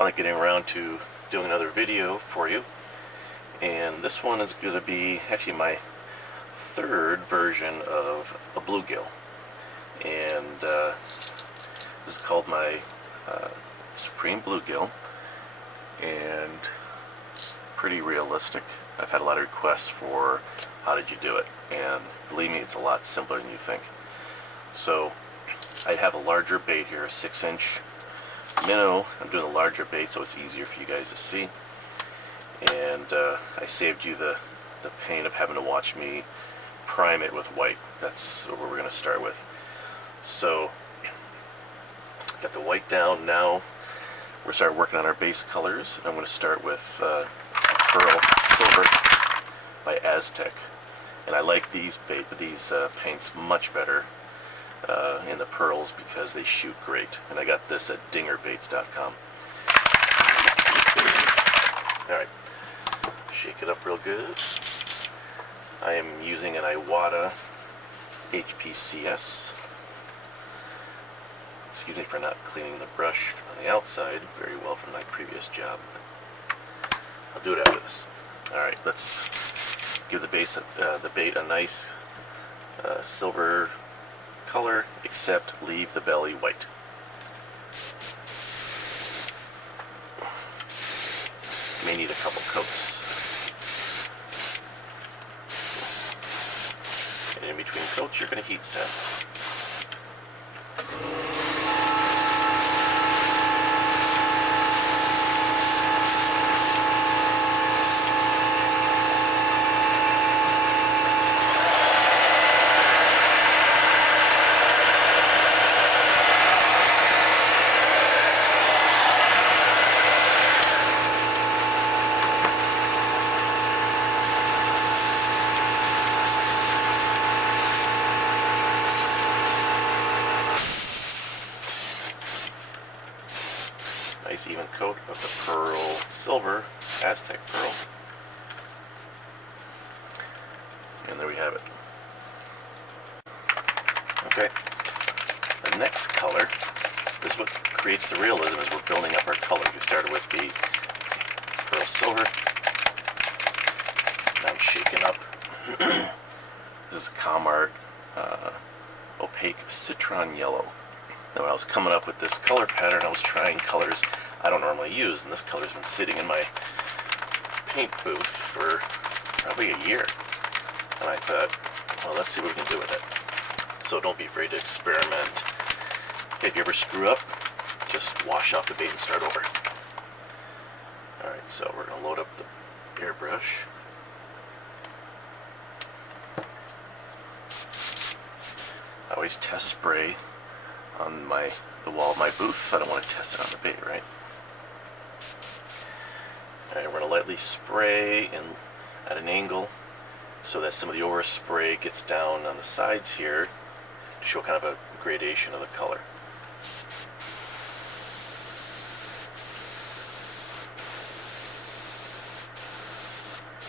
finally getting around to doing another video for you, and this one is going to be actually my third version of a bluegill, and this is called my Supreme Bluegill, and pretty realistic. I've had a lot of requests for how did you do it, and believe me, it's a lot simpler than you think. So I have a larger bait here, a 6-inch minnow. I'm doing a larger bait so it's easier for you guys to see, and I saved you the pain of having to watch me prime it with white. That's what we're going to start with. So got the white down. Now we're starting working on our base colors. I'm going to start with Pearl Silver by Aztec, and I like these paints much better in the pearls because they shoot great, and I got this at dingerbaits.com. Alright, shake it up real good. I am using an Iwata HPCS. Excuse me for not cleaning the brush on the outside very well from my previous job. I'll do it after this. Alright, let's give the bait a nice silver color, except leave the belly white. May need a couple coats. And in between coats, you're going to heat set. Nice even coat of the Pearl Silver, Aztec Pearl. And there we have it. Okay, the next color is what creates the realism as we're building up our colors. We started with the Pearl Silver. Now I'm shaking up. This is Comart Opaque Citron Yellow. Now when I was coming up with this color pattern, I was trying colors I don't normally use, and this color's been sitting in my paint booth for probably a year. And I thought, well, let's see what we can do with it. So don't be afraid to experiment. If you ever screw up, just wash off the bait and start over. Alright, so we're going to load up the airbrush. I always test spray on the wall of my booth. I don't want to test it on the bait, right? Alright, we're going to lightly spray at an angle so that some of the overspray gets down on the sides here to show kind of a gradation of the color.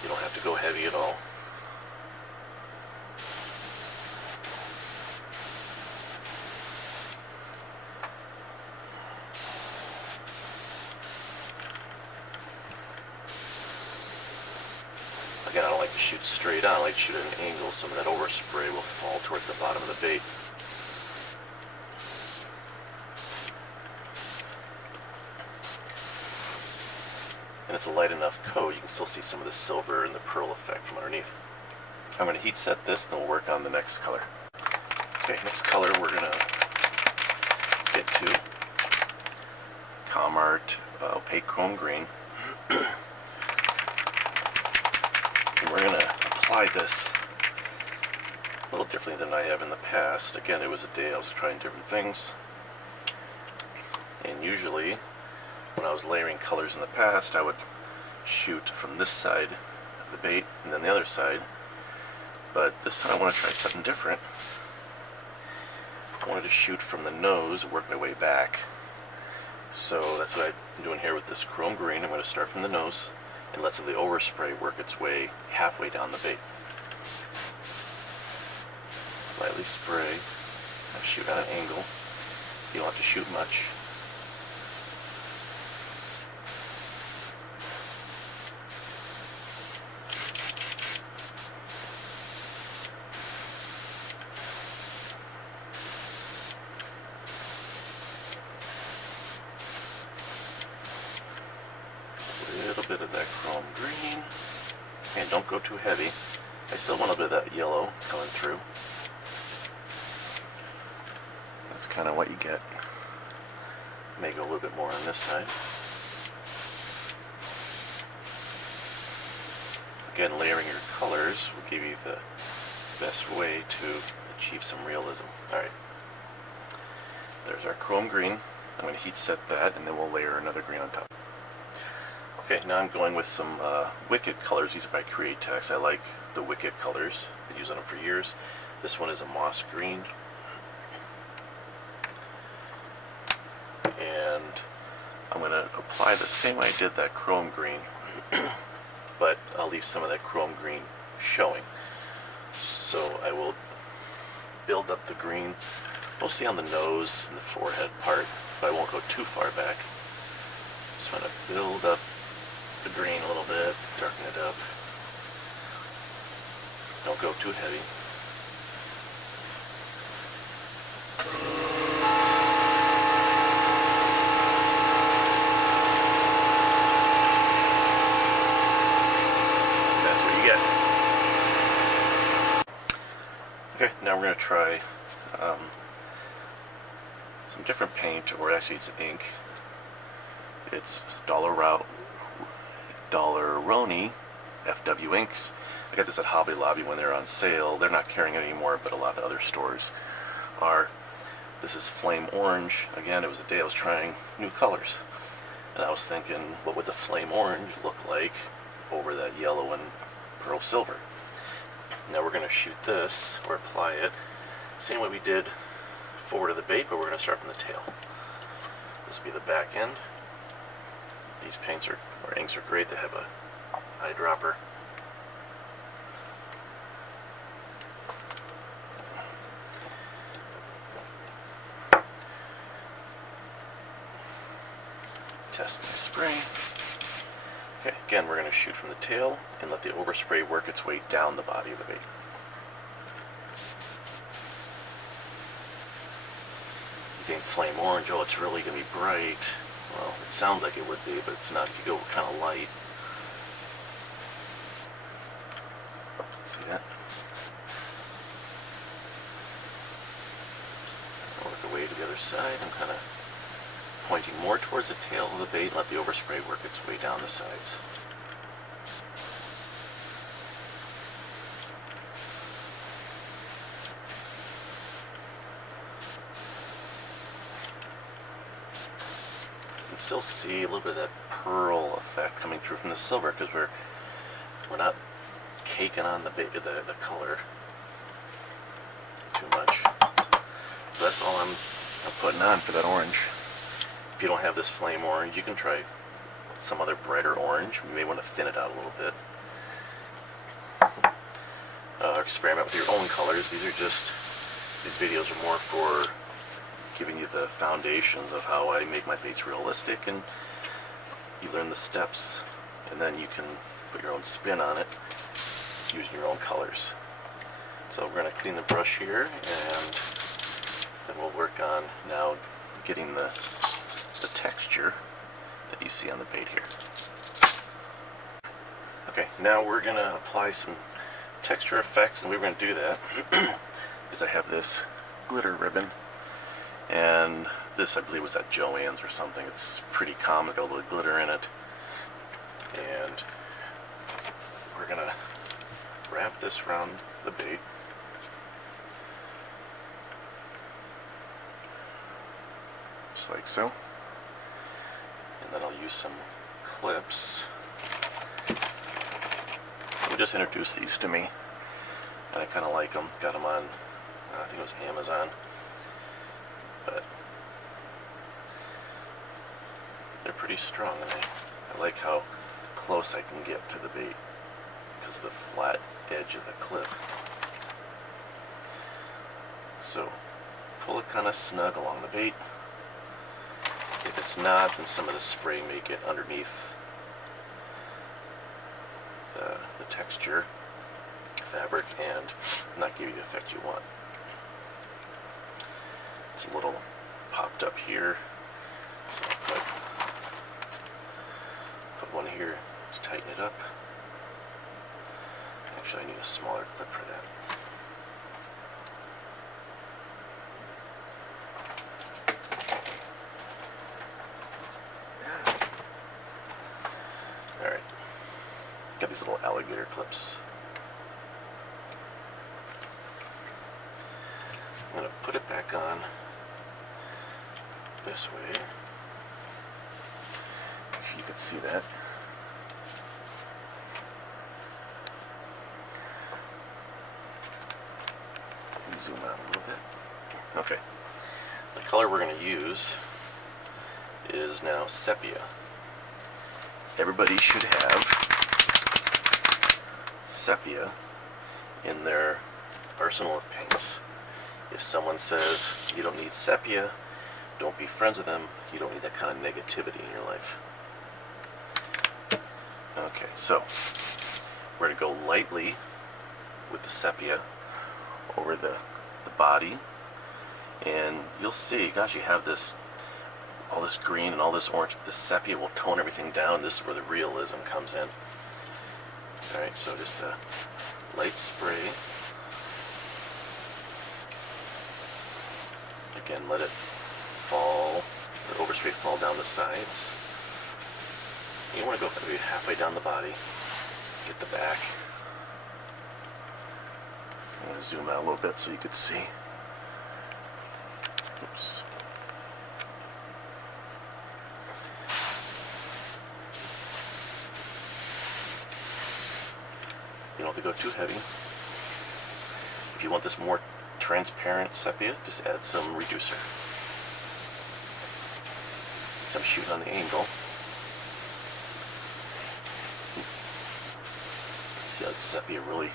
You don't have to go heavy at all. Again, I don't like to shoot straight on. I like to shoot at an angle so that overspray will fall towards the bottom of the bait. And it's a light enough coat, you can still see some of the silver and the pearl effect from underneath. I'm going to heat set this, and then we'll work on the next color. Okay, next color we're going to get to Comart Opaque Chrome Green. We're going to apply this a little differently than I have in the past. Again, it was a day I was trying different things, and usually when I was layering colors in the past, I would shoot from this side of the bait and then the other side, but this time I want to try something different. I wanted to shoot from the nose and work my way back, so that's what I'm doing here with this chrome green. I'm going to start from the nose and let some of the overspray work its way halfway down the bait. Lightly spray, and shoot on an angle. You don't have to shoot much. little bit of that chrome green. And don't go too heavy. I still want a bit of that yellow coming through. That's kind of what you get. May go a little bit more on this side. Again, layering your colors will give you the best way to achieve some realism. Alright, there's our chrome green. I'm going to heat set that, and then we'll layer another green on top. Okay, now I'm going with some Wicked colors. These are by Createx. I like the Wicked colors. I've been using them for years. This one is a moss green. And I'm going to apply the same way I did that chrome green, but I'll leave some of that chrome green showing. So I will build up the green, mostly on the nose and the forehead part, but I won't go too far back. Just want to build up the green a little bit, darken it up. Don't go too heavy. That's what you get. Okay, now we're going to try some different paint, or actually it's ink. It's Dollaroni FW inks. I got this at Hobby Lobby when they're on sale. They're not carrying it anymore, but a lot of other stores are. This is flame orange. Again, it was a day I was trying new colors, and I was thinking, what would the flame orange look like over that yellow and pearl silver? Now we're going to shoot this, or apply it, same way we did forward of the bait, but we're going to start from the tail. This will be the back end. These paints or inks are great. They have a eyedropper. Test my spray. Okay, again, we're going to shoot from the tail and let the overspray work its way down the body of the bait. You think flame orange, oh, it's really going to be bright. Well, it sounds like it would be, but it's not if you go kind of light. See that? I'll work away to the other side. I'm kind of pointing more towards the tail of the bait and let the overspray work its way down the sides. You can still see a little bit of that pearl effect coming through from the silver because we're not caking on the color too much. So that's all I'm putting on for that orange. If you don't have this flame orange, you can try some other brighter orange. You may want to thin it out a little bit. Experiment with your own colors. These videos are more for giving you the foundations of how I make my baits realistic, and you learn the steps, and then you can put your own spin on it using your own colors. So we're going to clean the brush here, and then we'll work on now getting the texture that you see on the bait here. Okay, now we're going to apply some texture effects, and we're going to do that is I have this glitter ribbon, and this I believe was at Joann's or something. It's pretty common, got a little glitter in it, and we're going to wrap this around the bait. Just like so. And then I'll use some clips. Someone just introduced these to me, and I kind of like them. Got them on, I think it was Amazon. But they're pretty strong, and I like how close I can get to the bait because of the flat edge of the clip. So pull it kind of snug along the bait. If it's not, then some of the spray may get underneath the texture fabric and not give you the effect you want. It's a little popped up here, so I'll put one here tighten it up. Actually, I need a smaller clip for that. Alright. Got these little alligator clips. I'm going to put it back on this way. Make sure you can see that. Zoom out a little bit. Okay. The color we're going to use is now Sepia. Everybody should have Sepia in their arsenal of paints. If someone says you don't need Sepia, don't be friends with them. You don't need that kind of negativity in your life. Okay, so we're going to go lightly with the Sepia over the body, and you'll see, gosh, you have this, all this green and all this orange. The Sepia will tone everything down. This is where the realism comes in. Alright, so just a light spray. Again, let it fall, or overspray fall down the sides. You want to go maybe halfway down the body, get the back. I'm going to zoom out a little bit so you could see. Oops. You don't have to go too heavy. If you want this more transparent sepia, just add some reducer. So I'm shooting on the angle. See how the sepia really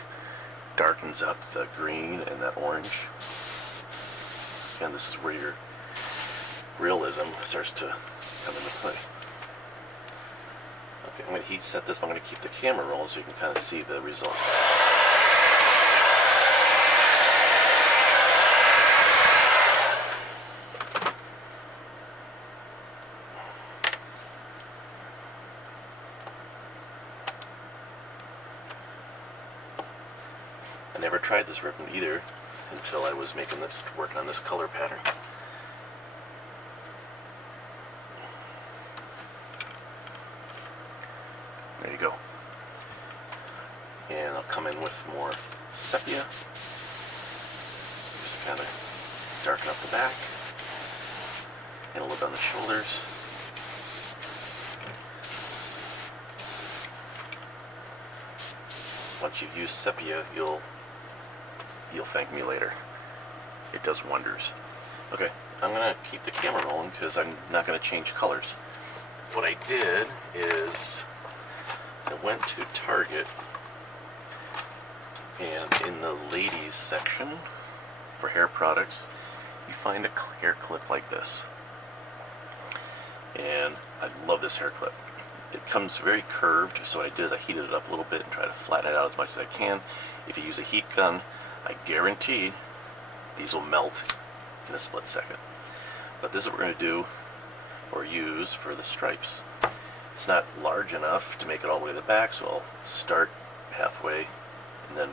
darkens up the green and that orange. And this is where your realism starts to come into play. Okay, I'm going to heat set this, but I'm going to keep the camera rolling so you can kind of see the results. I never tried this ribbon either until I was making this, working on this color pattern. There you go. And I'll come in with more sepia. Just kind of darken up the back and a little bit on the shoulders. Once you've used sepia, you'll thank me later. It does wonders. Okay, I'm going to keep the camera rolling because I'm not going to change colors. What I did is I went to Target, and in the ladies section for hair products, you find a hair clip like this. And I love this hair clip. It comes very curved, so what I did is I heated it up a little bit and tried to flatten it out as much as I can. If you use a heat gun, I guarantee these will melt in a split second. But this is what we're going to do or use for the stripes. It's not large enough to make it all the way to the back, so I'll start halfway and then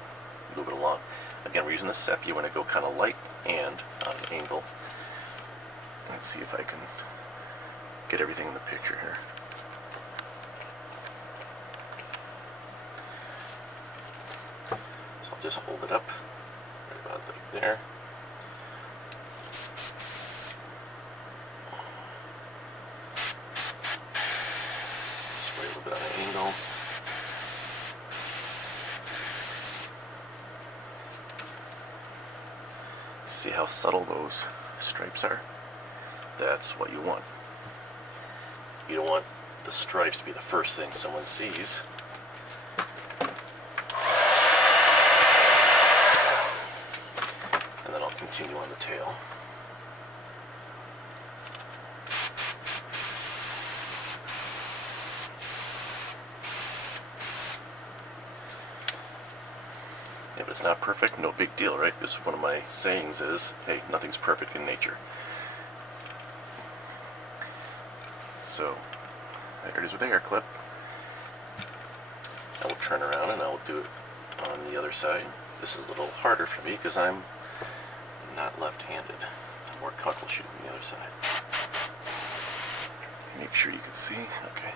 move it along. Again, we're using the sepia. You want to go kind of light and on an angle. Let's see if I can get everything in the picture here. So I'll just hold it up right about like there. Spray a little bit on an angle. See how subtle those stripes are? That's what you want. You don't want the stripes to be the first thing someone sees. And then I'll continue on the tail. If it's not perfect, no big deal, right? Because one of my sayings is, hey, nothing's perfect in nature. So, there it is with the hair clip. I will turn around and I will do it on the other side. This is a little harder for me because I'm not left-handed. I'm more comfortable shooting the other side. Make sure you can see. Okay.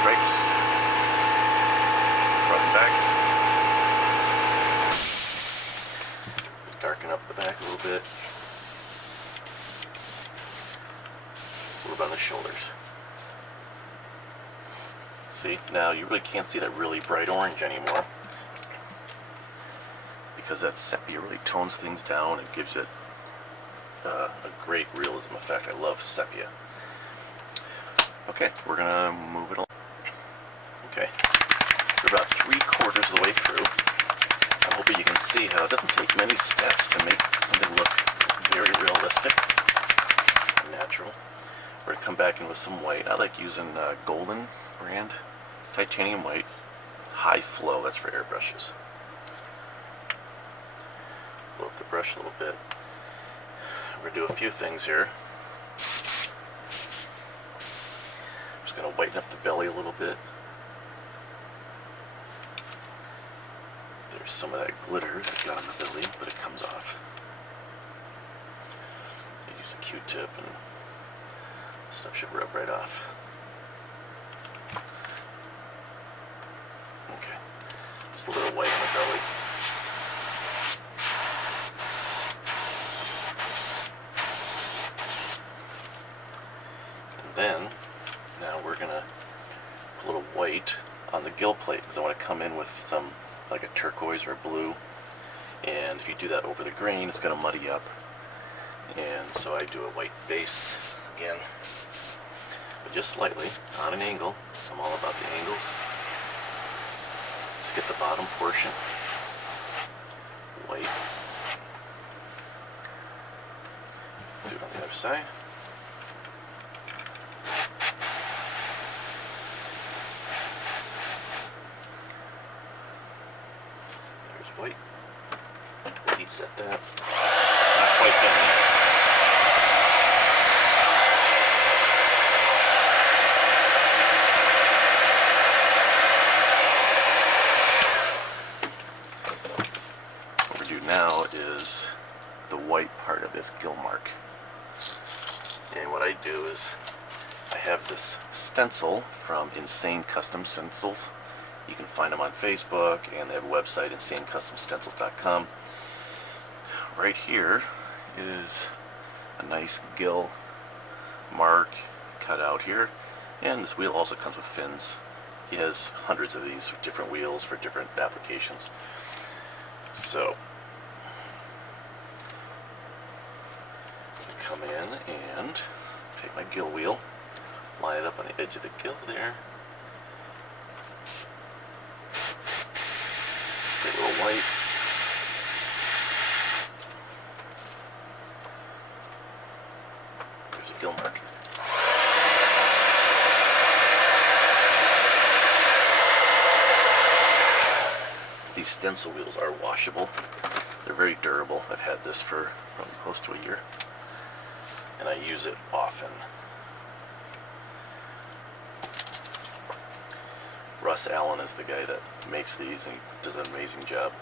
Stripes, front and back. Darken up the back a little bit. A little bit on the shoulders. See, now you really can't see that really bright orange anymore because that sepia really tones things down and gives it a great realism effect. I love sepia. Okay, we're gonna move it along. Okay, we're about 3/4 of the way through. I'm hoping you can see how it doesn't take many steps to make something look very realistic and natural. We're going to come back in with some white. I like using Golden brand titanium white, high flow, that's for airbrushes. Blow up the brush a little bit. We're going to do a few things here. I'm just going to whiten up the belly a little bit. There's some of that glitter that got on the belly, but it comes off. I use a Q-tip and stuff should rub right off. Okay, just a little white on the belly. And then, now we're gonna put a little white on the gill plate because I want to come in with some like a turquoise or a blue, and if you do that over the grain it's going to muddy up, and so I do a white base again, but just slightly on an angle. I'm all about the angles. Just get the bottom portion white. Do it on the other side. White. Heat set that. Not quite done yet. What we do now is the white part of this gill mark. And what I do is I have this stencil from Insane Custom Stencils. You can find them on Facebook, and they have a website, insanecustomstencils.com. Right here is a nice gill mark cut out here, and this wheel also comes with fins. He has hundreds of these different wheels for different applications. So I come in and take my gill wheel, line it up on the edge of the gill there. Spray a little white. There's a gill mark. These stencil wheels are washable. They're very durable. I've had this for probably close to a year, and I use it often. Russ Allen is the guy that makes these, and he does an amazing job.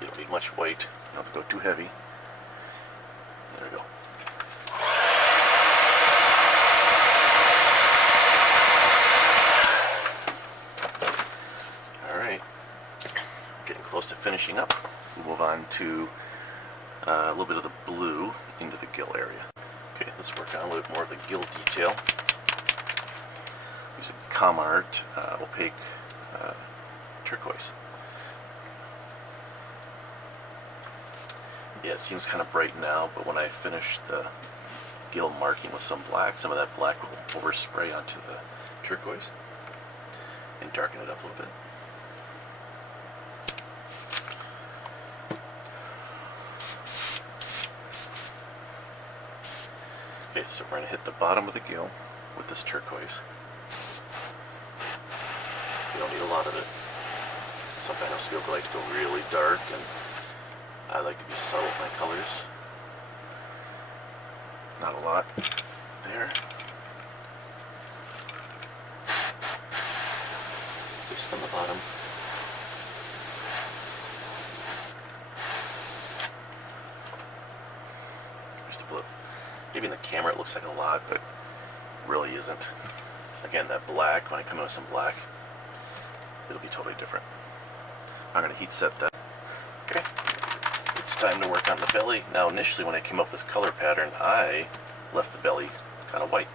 You don't need much white. You don't have to go too heavy. There we go. Alright. Getting close to finishing up. We'll move on to a little bit of the blue into the gill area. Okay, let's work on a little bit more of the gill detail. Use a Comart opaque turquoise. Yeah, it seems kind of bright now, but when I finish the gill marking with some black, some of that black will overspray onto the turquoise and darken it up a little bit. Okay, so we're going to hit the bottom of the gill with this turquoise. You don't need a lot of it. Sometimes people like to go really dark, and I like to be subtle with my colors. Not a lot there. Just on the bottom. Just a blip. Maybe in the camera it looks like a lot, but really isn't. Again, that black, when I come in with some black, it'll be totally different. I'm going to heat set that. Okay, it's time to work on the belly. Now initially when I came up with this color pattern, I left the belly kind of white.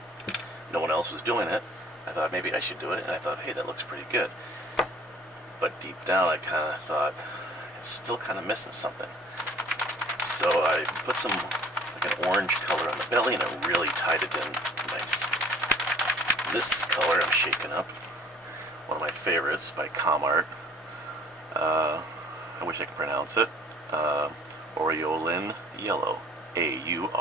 No one else was doing it. I thought maybe I should do it, and I thought, hey, that looks pretty good. But deep down I kind of thought, it's still kind of missing something. So I put some like an orange color on the belly, and I really tied it in nice. This color I'm shaking up, one of my favorites by Comart. I wish I could pronounce it. Aureolin Yellow. A-U-R-E-O-L-I-N.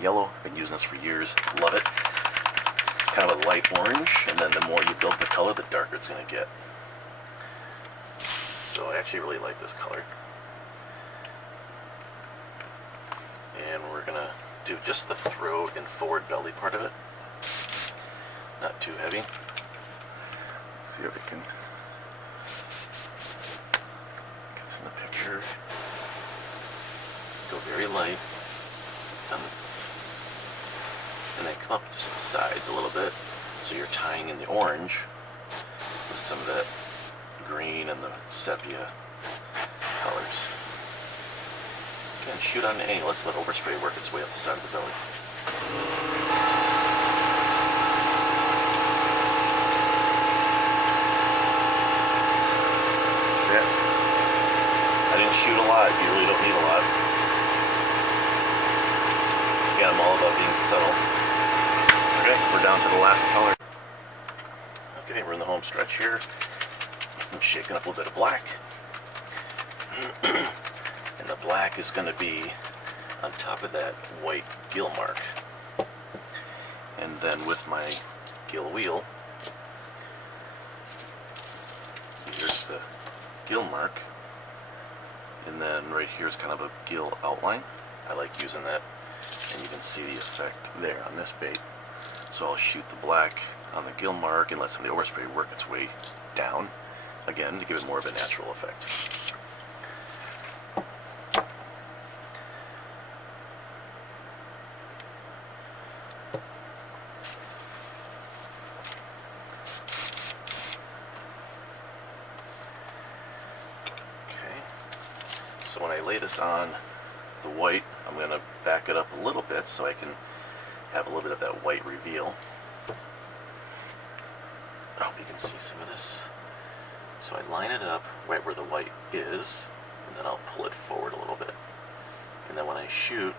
Yellow. Been using this for years. Love it. It's kind of a light orange, and then the more you build the color, the darker it's going to get. So I actually really like this color. And we're going to do just the throat and forward belly part of it. Not too heavy. See if we can get this in the picture. Go very light. And then come up just the sides a little bit. So you're tying in the orange with some of that green and the sepia colors. Again, shoot on an angle. Let's let overspray work its way up the side of the belly. I didn't shoot a lot. You really don't need a lot. Again, I'm all about being subtle. Okay, we're down to the last color. Okay, we're in the home stretch here. I'm shaking up a little bit of black. And the black is going to be on top of that white gill mark. And then with my gill wheel, here's the gill mark, and then right here is kind of a gill outline. I like using that, and you can see the effect there on this bait. So I'll shoot the black on the gill mark and let some of the overspray work its way down, again, to give it more of a natural effect. So when I lay this on the white, I'm going to back it up a little bit so I can have a little bit of that white reveal. I hope you can see some of this. So I line it up right where the white is, and then I'll pull it forward a little bit. And then when I shoot,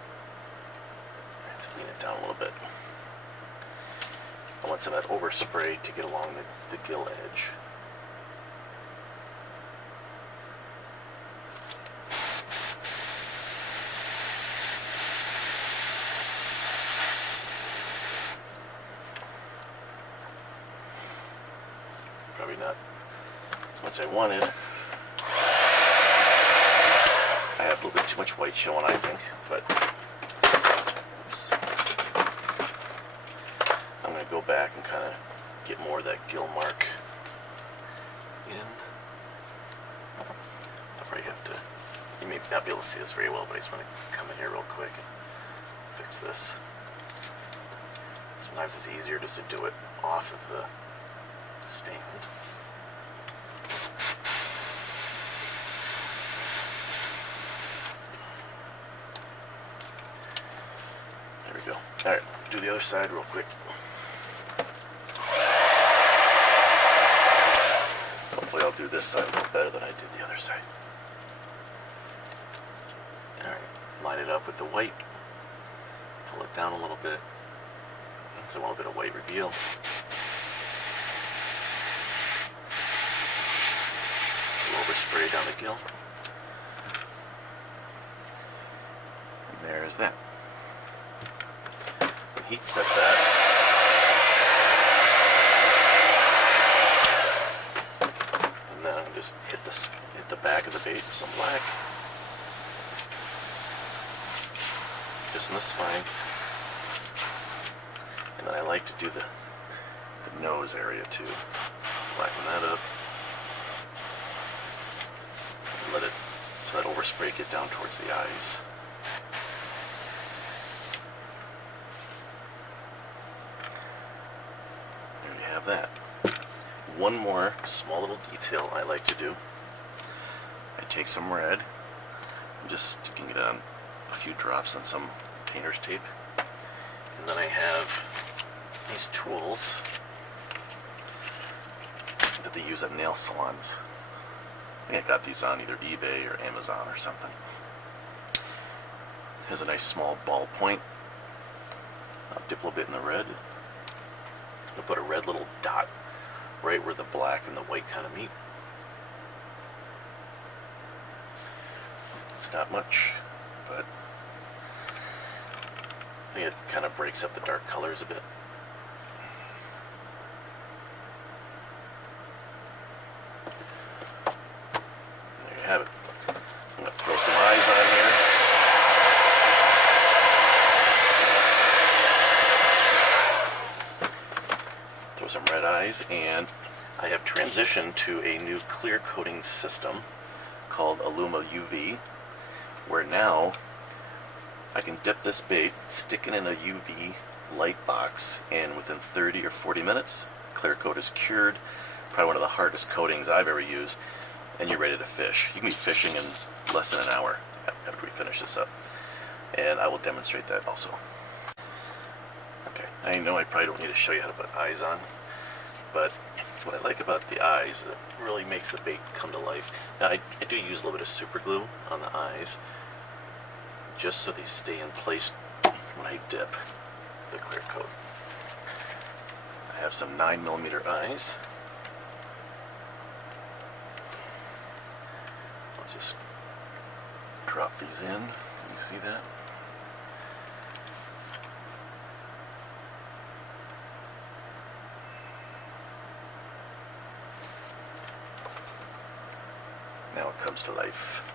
I have to lean it down a little bit. I want some of that overspray to get along the gill edge. Probably not as much as I wanted. I have a little bit too much white showing, I think, but oops. I'm going to go back and kind of get more of that gill mark in. I'll probably have to, you may not be able to see this very well, but I just want to come in here real quick and fix this. Sometimes it's easier just to do it off of the stand. There we go. Alright, do the other side real quick. Hopefully I'll do this side a little better than I did the other side. line it up with the white, pull it down a little bit. It's a little bit of white reveal. Overspray down the gill. And there's that. Heat set that. And then I'm just hit the back of the bait with some black. Just in the spine. And then I like to do the nose area too. Blacken that up. And let it, so that overspray get down towards the eyes. There you have that. One more small little detail I like to do. I take some red. I'm just sticking it on a few drops on some painter's tape. And then I have these tools that they use at nail salons. I think I got these on either eBay or Amazon or something. It has a nice small ball point. I'll dip a little bit in the red. I'll put a red little dot right where the black and the white kind of meet. It's not much, but I think it kind of breaks up the dark colors a bit. There you have it. I'm going to throw some eyes on here. Throw some red eyes, and I have transitioned to a new clear coating system called Illuma UV, where now I can dip this bait, stick it in a UV light box, and within 30 or 40 minutes, clear coat is cured. Probably one of the hardest coatings I've ever used, and you're ready to fish. You can be fishing in less than an hour after we finish this up, and I will demonstrate that also. Okay, I know I probably don't need to show you how to put eyes on, but what I like about the eyes is it really makes the bait come to life. Now I do use a little bit of super glue on the eyes, just so they stay in place when I dip the clear coat. I have some 9mm eyes. I'll just drop these in. You see that? Now it comes to life.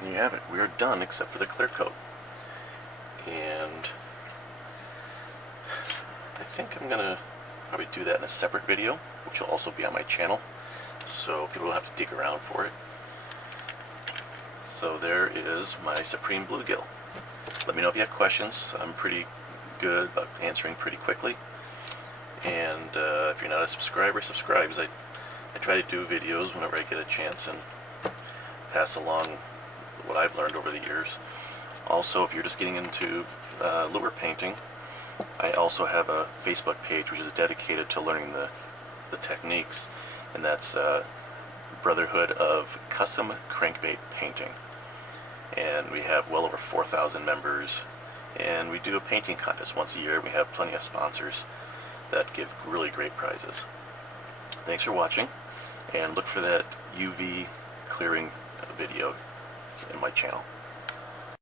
There you have it. We are done except for the clear coat. And I think I'm going to probably do that in a separate video, which will also be on my channel, so people don't have to dig around for it. So there is my Supreme Bluegill. Let me know if you have questions. I'm pretty good about answering pretty quickly. And if you're not a subscriber, subscribe, because I try to do videos whenever I get a chance and pass along what I've learned over the years. Also, if you're just getting into lure painting, I also have a Facebook page which is dedicated to learning the techniques, and that's Brotherhood of Custom Crankbait Painting. And we have well over 4,000 members, and we do a painting contest once a year. We have plenty of sponsors that give really great prizes. Thanks for watching, and look for that UV clearing video in my channel.